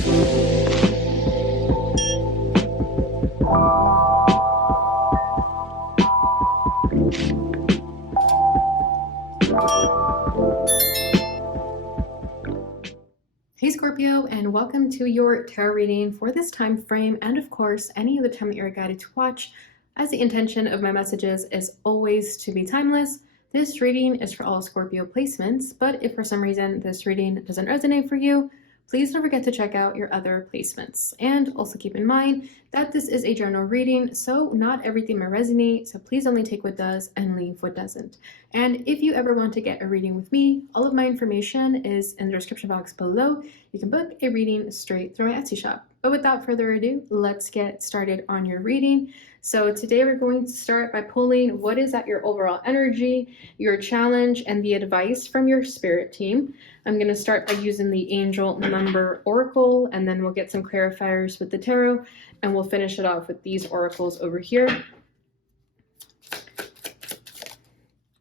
Hey Scorpio, and welcome to your tarot reading for this time frame, and of course any of the time that you're guided to watch, as the intention of my messages is always to be timeless. This reading is for all Scorpio placements, but if for some reason this reading doesn't resonate for you, please don't forget to check out your other placements. And also keep in mind that this is a general reading, so not everything may resonate, so please only take what does and leave what doesn't. And if you ever want to get a reading with me, all of my information is in the description box below. You can book a reading straight through my Etsy shop. But without further ado, let's get started on your reading. So today we're going to start by pulling what is at your overall energy, your challenge, and the advice from your spirit team. I'm going to start by using the angel number oracle, and then we'll get some clarifiers with the tarot, and we'll finish it off with these oracles over here.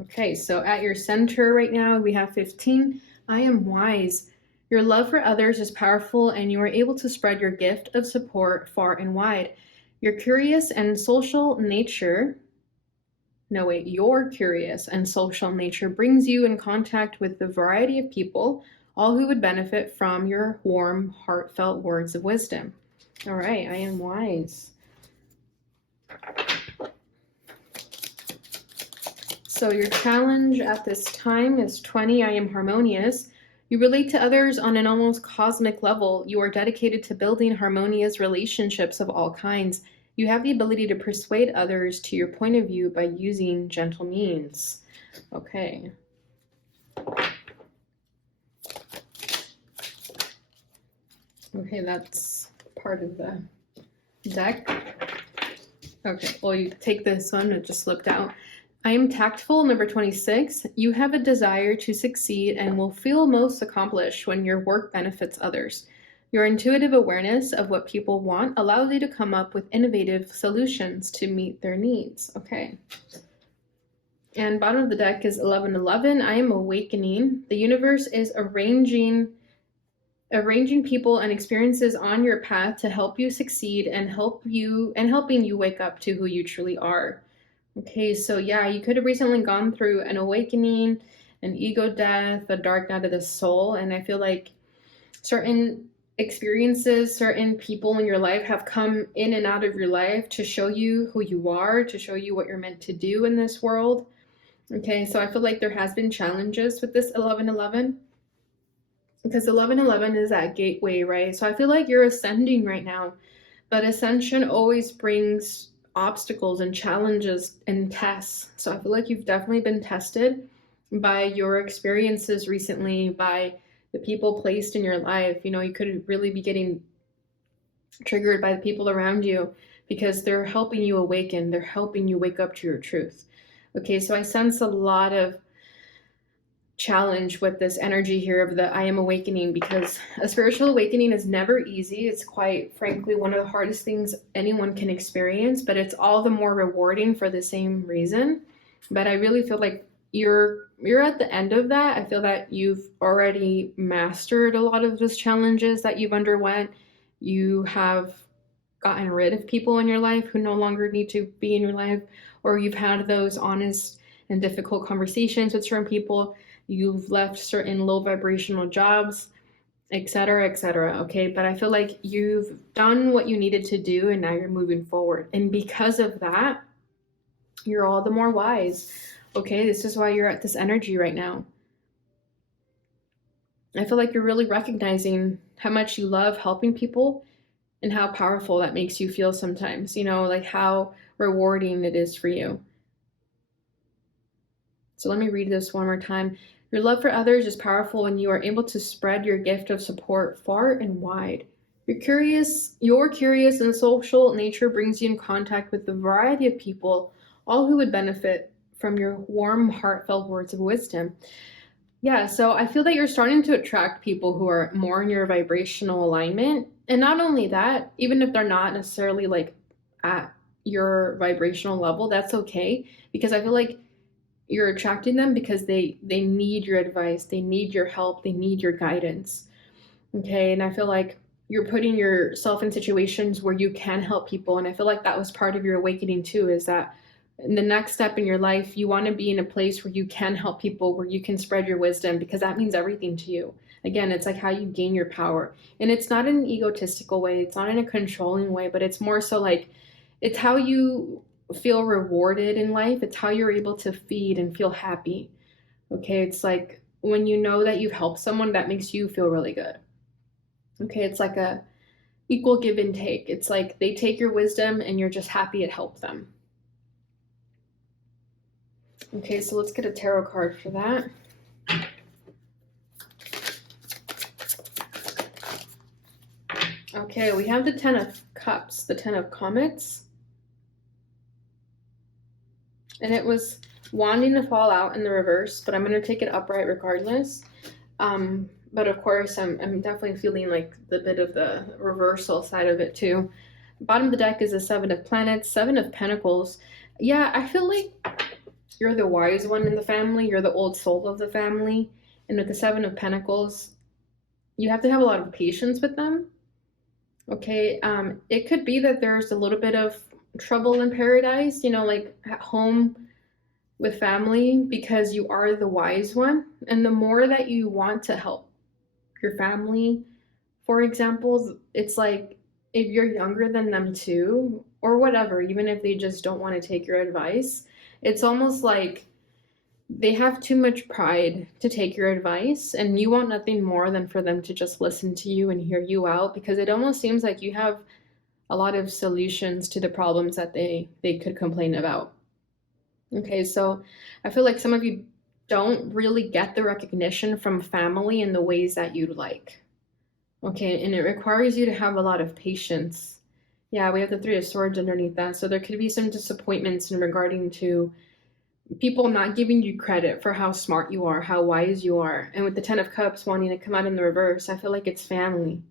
Okay, so at your center right now, we have 15. I am wise. Your love for others is powerful, and you are able to spread your gift of support far and wide. Your curious and social nature brings you in contact with a variety of people, all who would benefit from your warm, heartfelt words of wisdom. All right, I am wise. So your challenge at this time is 20. I am harmonious. You relate to others on an almost cosmic level. You are dedicated to building harmonious relationships of all kinds. You have the ability to persuade others to your point of view by using gentle means. Okay. Okay, that's part of the deck. Okay, well, you take this one, it just slipped out. I am tactful, number 26. You have a desire to succeed and will feel most accomplished when your work benefits others. Your intuitive awareness of what people want allows you to come up with innovative solutions to meet their needs. Okay. And bottom of the deck is 1111. I am awakening. The universe is arranging people and experiences on your path to help you succeed and helping you wake up to who you truly are. Okay, so yeah, you could have recently gone through an awakening, an ego death, a dark night of the soul, and I feel like certain experiences, certain people in your life have come in and out of your life to show you who you are, to show you what you're meant to do in this world. Okay, so I feel like there has been challenges with this 1111, because 1111 is that gateway, right? So I feel like you're ascending right now, but ascension always brings obstacles and challenges and tests. So I feel like you've definitely been tested by your experiences recently, by the people placed in your life. You know, you could really be getting triggered by the people around you because they're helping you awaken. They're helping you wake up to your truth. Okay, so I sense a lot of challenge with this energy here of the I am awakening, because a spiritual awakening is never easy. It's quite frankly one of the hardest things anyone can experience, but it's all the more rewarding for the same reason. But I really feel like you're at the end of that. I feel that you've already mastered a lot of those challenges that you've underwent. You have gotten rid of people in your life who no longer need to be in your life, or you've had those honest and difficult conversations with certain people. You've left certain low vibrational jobs, etc., etc. Okay, but I feel like you've done what you needed to do, and now you're moving forward. And because of that, you're all the more wise. Okay, this is why you're at this energy right now. I feel like you're really recognizing how much you love helping people and how powerful that makes you feel sometimes, you know, like how rewarding it is for you. So let me read this one more time. Your love for others is powerful when you are able to spread your gift of support far and wide. Your curious and social nature brings you in contact with a variety of people, all who would benefit from your warm, heartfelt words of wisdom. Yeah, so I feel that you're starting to attract people who are more in your vibrational alignment. And not only that, even if they're not necessarily like at your vibrational level, that's okay. Because I feel like you're attracting them because they need your advice, they need your help, they need your guidance. Okay, and I feel like you're putting yourself in situations where you can help people. And I feel like that was part of your awakening too, is that in the next step in your life, you want to be in a place where you can help people, where you can spread your wisdom, because that means everything to you. Again, it's like how you gain your power. And it's not in an egotistical way, it's not in a controlling way, but it's more so like it's how you feel rewarded in life. It's how you're able to feed and feel happy. Okay, it's like when you know that you've helped someone, that makes you feel really good. Okay, it's like a equal give and take. It's like they take your wisdom and you're just happy it helped them. Okay, so let's get a tarot card for that. Okay, we have the Ten of Cups, the Ten of Comets. And it was wanting to fall out in the reverse, but I'm going to take it upright regardless. But of course, I'm definitely feeling like the bit of the reversal side of it too. Bottom of the deck is the Seven of Planets, Seven of Pentacles. Yeah, I feel like you're the wise one in the family. You're the old soul of the family. And with the Seven of Pentacles, you have to have a lot of patience with them. Okay, it could be that there's a little bit of trouble in paradise, you know, like at home with family, because you are the wise one. And the more that you want to help your family, for example, it's like if you're younger than them too, or whatever, even if they just don't want to take your advice, it's almost like they have too much pride to take your advice, and you want nothing more than for them to just listen to you and hear you out, because it almost seems like you have a lot of solutions to the problems that they could complain about. Okay, so I feel like some of you don't really get the recognition from family in the ways that you'd like. Okay, and it requires you to have a lot of patience. Yeah, we have the Three of Swords underneath that, so there could be some disappointments in regarding to people not giving you credit for how smart you are, how wise you are. And with the Ten of Cups wanting to come out in the reverse, I feel like it's family.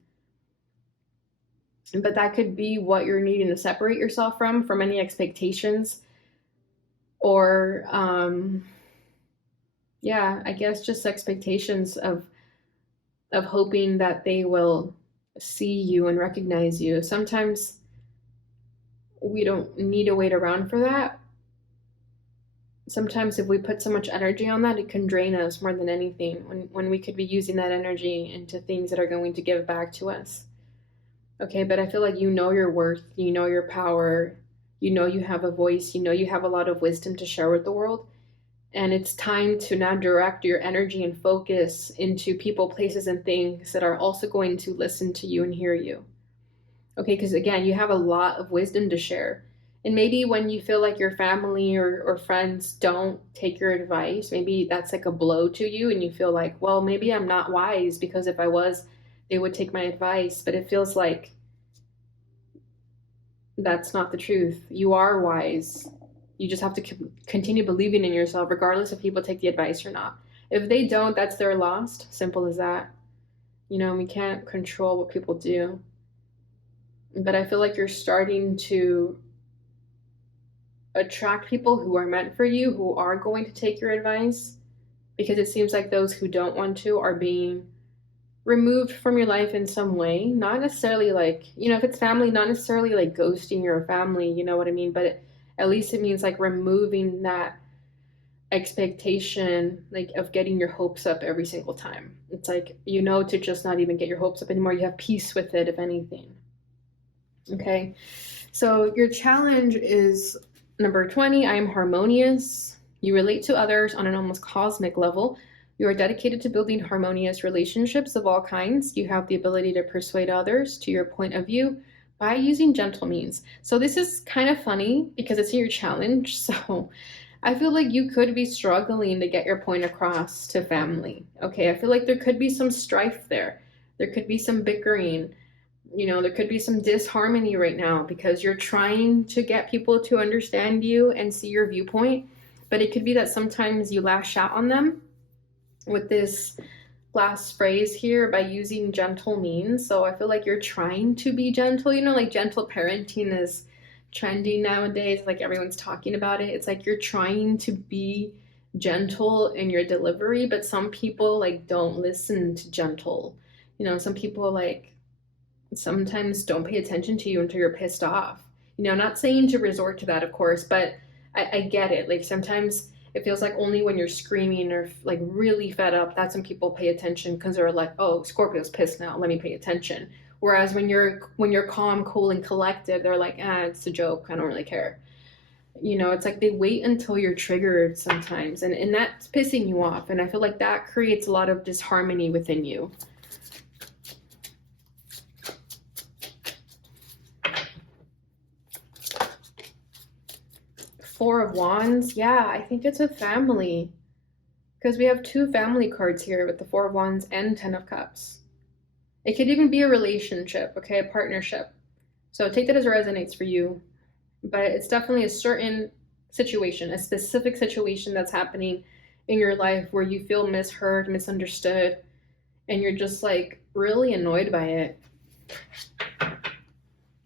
But that could be what you're needing to separate yourself from any expectations, or yeah, I guess just expectations of hoping that they will see you and recognize you. Sometimes we don't need to wait around for that. Sometimes if we put so much energy on that, it can drain us more than anything, when we could be using that energy into things that are going to give back to us. Okay, but I feel like you know your worth, you know your power, you know you have a voice, you know you have a lot of wisdom to share with the world. And it's time to now direct your energy and focus into people, places, and things that are also going to listen to you and hear you. Okay, because again, you have a lot of wisdom to share. And maybe when you feel like your family or friends don't take your advice, maybe that's like a blow to you, and you feel like, well, maybe I'm not wise, because if I was, they would take my advice. But it feels like that's not the truth. You are wise. You just have to continue believing in yourself, regardless if people take the advice or not. If they don't, that's their loss. Simple as that. You know, we can't control what people do. But I feel like you're starting to attract people who are meant for you, who are going to take your advice, because it seems like those who don't want to are being removed from your life in some way. Not necessarily like, you know, if it's family, not necessarily like ghosting your family, you know what I mean? But at least it means like removing that expectation, like of getting your hopes up every single time. It's like, you know, to just not even get your hopes up anymore. You have peace with it, if anything. Okay, so your challenge is number 20. I am harmonious. You relate to others on an almost cosmic level. You are dedicated to building harmonious relationships of all kinds. You have the ability to persuade others to your point of view by using gentle means. So this is kind of funny because it's your challenge. So I feel like you could be struggling to get your point across to family. Okay, I feel like there could be some strife there. There could be some bickering. You know, there could be some disharmony right now because you're trying to get people to understand you and see your viewpoint. But it could be that sometimes you lash out on them with this last phrase here by using gentle means. So I feel like you're trying to be gentle. You know, like gentle parenting is trending nowadays. Like everyone's talking about it. It's like you're trying to be gentle in your delivery, but some people like don't listen to gentle. You know, some people like sometimes don't pay attention to you until you're pissed off. Not saying to resort to that, of course, but I get it. Like sometimes it feels like only when you're screaming or like really fed up, that's when people pay attention because they're like, oh, Scorpio's pissed now, let me pay attention. Whereas when you're calm, cool, and collected, they're like, it's a joke, I don't really care. It's like they wait until you're triggered sometimes, and that's pissing you off. And I feel like that creates a lot of disharmony within you. Four of Wands, yeah, I think it's a family. Because we have two family cards here with the Four of Wands and Ten of Cups. It could even be a relationship, okay, a partnership. So take that as it resonates for you. But it's definitely a certain situation, a specific situation that's happening in your life where you feel misheard, misunderstood, and you're just like really annoyed by it.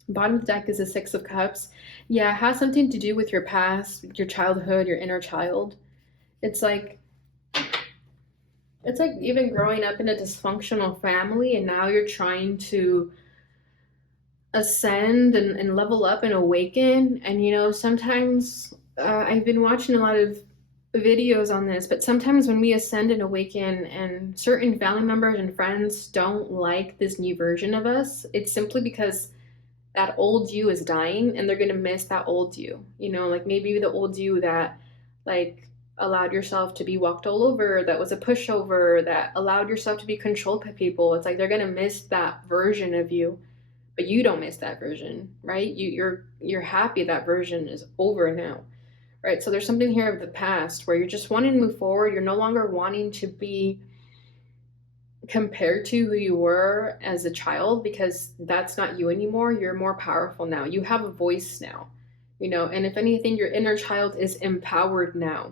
Bottom of the deck is the Six of Cups. Yeah, it has something to do with your past, your childhood, your inner child. It's like even growing up in a dysfunctional family, and now you're trying to ascend and level up and awaken. And sometimes I've been watching a lot of videos on this, but sometimes when we ascend and awaken and certain family members and friends don't like this new version of us, it's simply because that old you is dying and they're going to miss that old you. Like maybe the old you that like allowed yourself to be walked all over, that was a pushover, that allowed yourself to be controlled by people. It's like they're going to miss that version of you. But you don't miss that version, right? You're happy that version is over now, right? So there's something here of the past where you're just wanting to move forward. You're no longer wanting to be compared to who you were as a child, because that's not you anymore. You're more powerful now. You have a voice now, and if anything, your inner child is empowered now.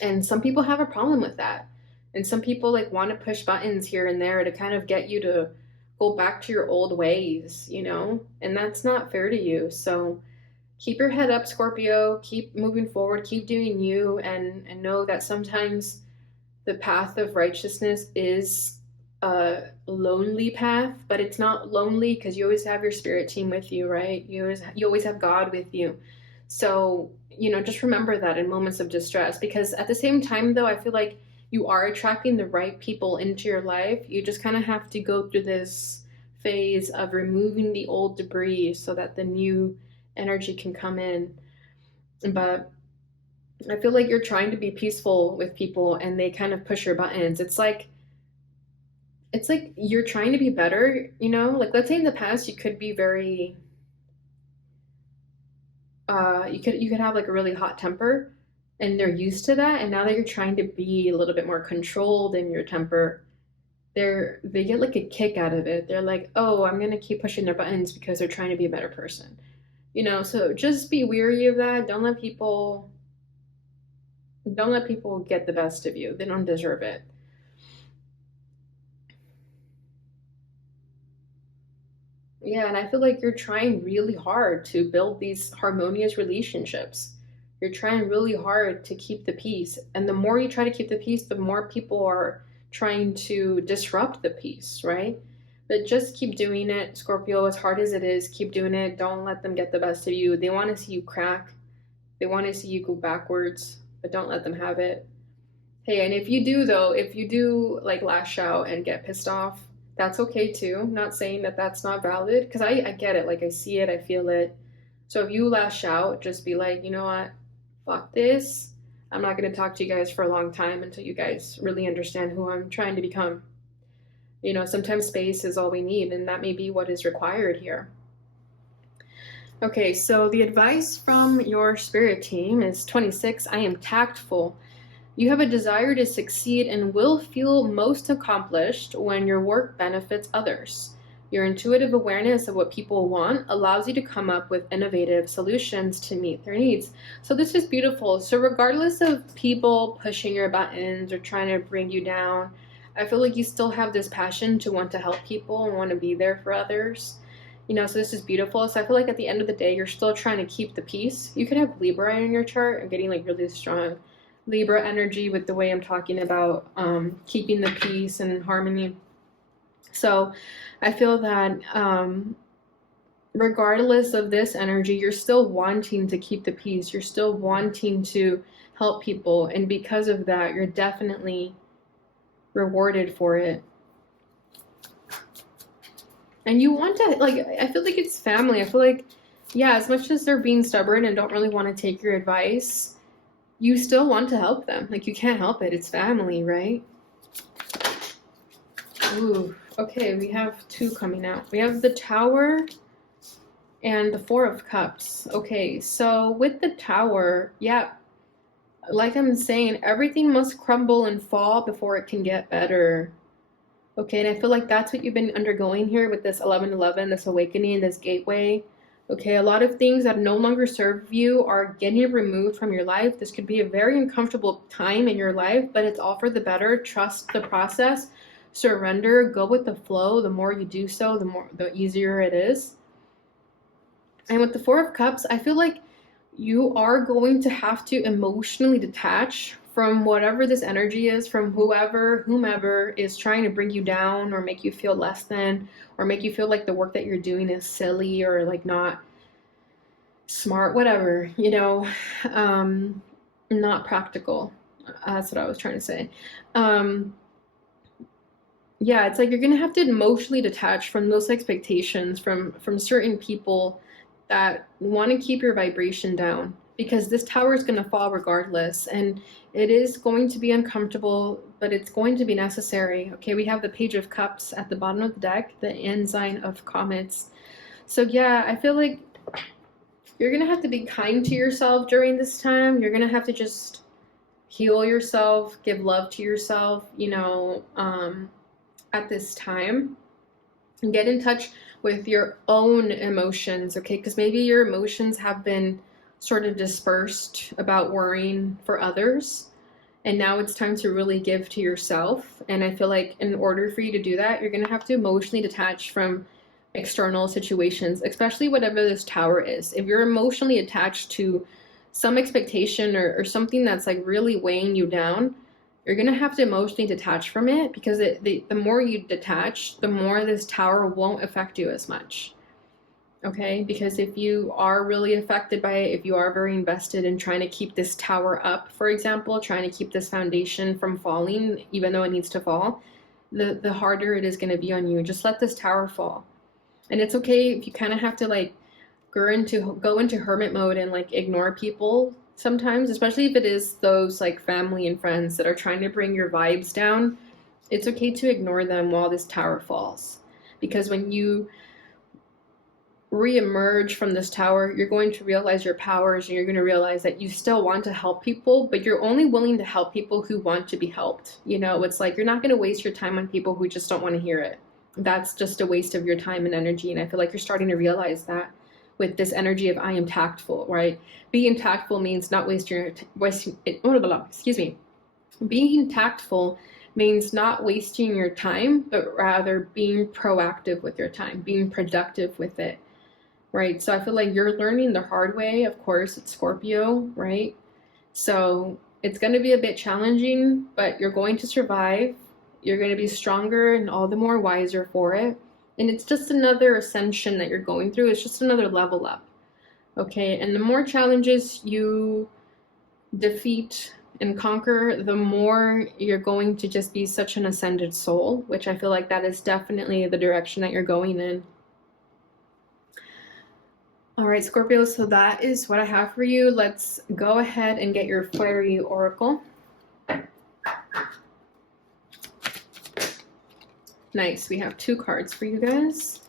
And some people have a problem with that. And some people like want to push buttons here and there to kind of get you to go back to your old ways, and that's not fair to you. So keep your head up, Scorpio, keep moving forward, keep doing you, and know that sometimes the path of righteousness is a lonely path, but it's not lonely because you always have your spirit team with you, right? You always have God with you. So, just remember that in moments of distress, because at the same time, though, I feel like you are attracting the right people into your life. You just kind of have to go through this phase of removing the old debris so that the new energy can come in. But I feel like you're trying to be peaceful with people and they kind of push your buttons. It's like you're trying to be better, like let's say in the past you could be very you could have like a really hot temper and they're used to that, and now that you're trying to be a little bit more controlled in your temper, they get like a kick out of it. They're like, oh, I'm gonna keep pushing their buttons because they're trying to be a better person. So just be weary of that. Don't let people get the best of you. They don't deserve it. Yeah, and I feel like you're trying really hard to build these harmonious relationships. You're trying really hard to keep the peace. And the more you try to keep the peace, the more people are trying to disrupt the peace, right? But just keep doing it, Scorpio, as hard as it is. Keep doing it. Don't let them get the best of you. They want to see you crack. They want to see you go backwards, but don't let them have it. Hey, and if you do like lash out and get pissed off, that's okay too. I'm not saying that that's not valid, because I get it. Like I see it, I feel it. So if you lash out, just be like, you know what? Fuck this. I'm not going to talk to you guys for a long time until you guys really understand who I'm trying to become. Sometimes space is all we need, and that may be what is required here. Okay, so the advice from your spirit team is 26. I am tactful. You have a desire to succeed and will feel most accomplished when your work benefits others. Your intuitive awareness of what people want allows you to come up with innovative solutions to meet their needs. So this is beautiful. So regardless of people pushing your buttons or trying to bring you down, I feel like you still have this passion to want to help people and want to be there for others. So this is beautiful. So I feel like at the end of the day, you're still trying to keep the peace. You could have Libra in your chart and getting like really strong Libra energy with the way I'm talking about keeping the peace and harmony. So I feel that regardless of this energy, you're still wanting to keep the peace. You're still wanting to help people. And because of that, you're definitely rewarded for it. And you want to, like, I feel like it's family. I feel like, yeah, as much as they're being stubborn and don't really want to take your advice, you still want to help them. Like, you can't help it. It's family, right? Ooh, okay, we have two coming out. We have the Tower and the Four of Cups. Okay, so with the Tower, yeah, like I'm saying, everything must crumble and fall before it can get better. Okay, and I feel like that's what you've been undergoing here with this 1111, this awakening, this gateway. Okay, a lot of things that no longer serve you are getting removed from your life. This could be a very uncomfortable time in your life, but it's all for the better. Trust the process, surrender, go with the flow. The more you do so, the easier it is. And with the Four of Cups, I feel like you are going to have to emotionally detach from whatever this energy is, from whomever is trying to bring you down or make you feel less than, or make you feel like the work that you're doing is silly or like not smart, whatever, you know, not practical. That's what I was trying to say. Yeah, it's like you're gonna have to emotionally detach from those expectations from certain people that want to keep your vibration down, because this tower is going to fall regardless, and it is going to be uncomfortable, but it's going to be necessary. Okay, we have the Page of Cups at the bottom of the deck, the ensign of comets. So yeah, I feel like you're going to have to be kind to yourself during this time. You're going to have to just heal yourself, give love to yourself, you know, at this time, and get in touch with your own emotions, okay? Because maybe your emotions have been sort of dispersed about worrying for others, and now it's time to really give to yourself. And I feel like in order for you to do that, you're gonna have to emotionally detach from external situations, especially whatever this tower is. If you're emotionally attached to some expectation or something that's like really weighing you down, you're going to have to emotionally detach from it, because the more you detach, the more this tower won't affect you as much. Okay? Because if you are really affected by it, if you are very invested in trying to keep this tower up, for example, trying to keep this foundation from falling, even though it needs to fall, the harder it is going to be on you. Just let this tower fall. And it's okay if you kind of have to like go into hermit mode and like ignore people sometimes, especially if it is those like family and friends that are trying to bring your vibes down. It's okay to ignore them while this tower falls, because when you re-emerge from this tower, you're going to realize your powers, and you're going to realize that you still want to help people, but you're only willing to help people who want to be helped. You know, it's like you're not going to waste your time on people who just don't want to hear it. That's just a waste of your time and energy. And I feel like you're starting to realize that with this energy of I am tactful, right? Being tactful means not wasting excuse me. Being tactful means not wasting your time, but rather being proactive with your time, being productive with it, right? So I feel like you're learning the hard way. Of course, it's Scorpio, right? So it's going to be a bit challenging, but you're going to survive. You're going to be stronger and all the more wiser for it. And it's just another ascension that you're going through. It's just another level up. Okay, and the more challenges you defeat and conquer, the more you're going to just be such an ascended soul, which I feel like that is definitely the direction that you're going in. All right, Scorpio, so that is what I have for you. Let's go ahead and get your fiery oracle. Nice, we have 2 cards for you guys.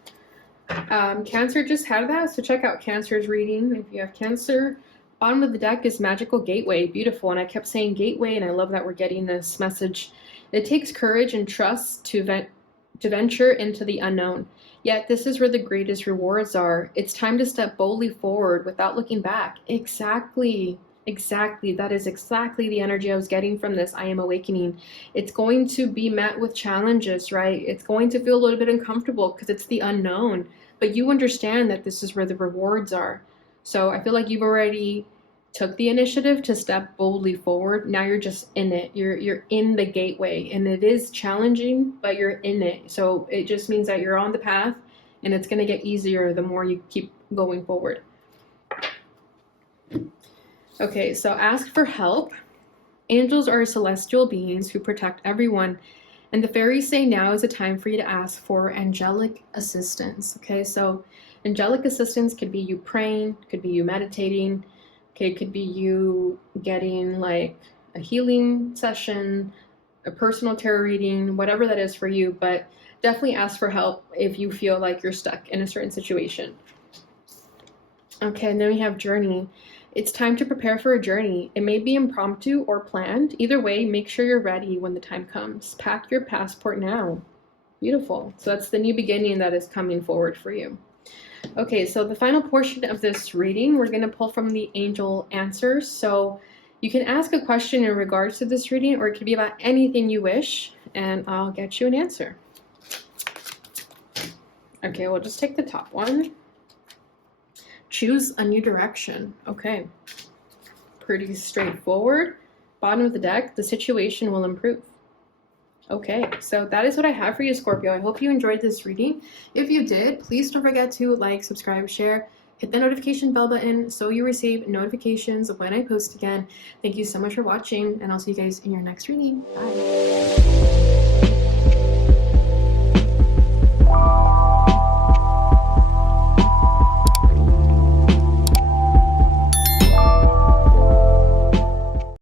Cancer just had that, so check out Cancer's reading if you have Cancer. Bottom of the deck is Magical Gateway. Beautiful. And I kept saying gateway, and I love that we're getting this message. It takes courage and trust to venture into the unknown. Yet this is where the greatest rewards are. It's time to step boldly forward without looking back. Exactly. That is exactly the energy I was getting from this I am awakening. It's going to be met with challenges, right? It's going to feel a little bit uncomfortable because it's the unknown. But you understand that this is where the rewards are. So I feel like you've already took the initiative to step boldly forward. Now you're just in it. You're in the gateway, and it is challenging, but you're in it. So it just means that you're on the path, and it's going to get easier the more you keep going forward. Okay, so ask for help. Angels are celestial beings who protect everyone, and the fairies say now is a time for you to ask for angelic assistance. Okay, so angelic assistance could be you praying, could be you meditating, okay, it could be you getting like a healing session, a personal tarot reading, whatever that is for you, but definitely ask for help if you feel like you're stuck in a certain situation. Okay, and then we have journey. It's time to prepare for a journey. It may be impromptu or planned. Either way, make sure you're ready when the time comes. Pack your passport now. Beautiful. So that's the new beginning that is coming forward for you. Okay, so the final portion of this reading, we're going to pull from the angel answers. So you can ask a question in regards to this reading, or it could be about anything you wish, and I'll get you an answer. Okay, we'll just take the top one. Choose a new direction. Okay, pretty straightforward. Bottom of the deck, the situation will improve. Okay, so that is what I have for you, Scorpio. I hope you enjoyed this reading. If you did, please don't forget to like, subscribe, share, hit the notification bell button so you receive notifications when I post again. Thank you so much for watching, and I'll see you guys in your next reading. Bye.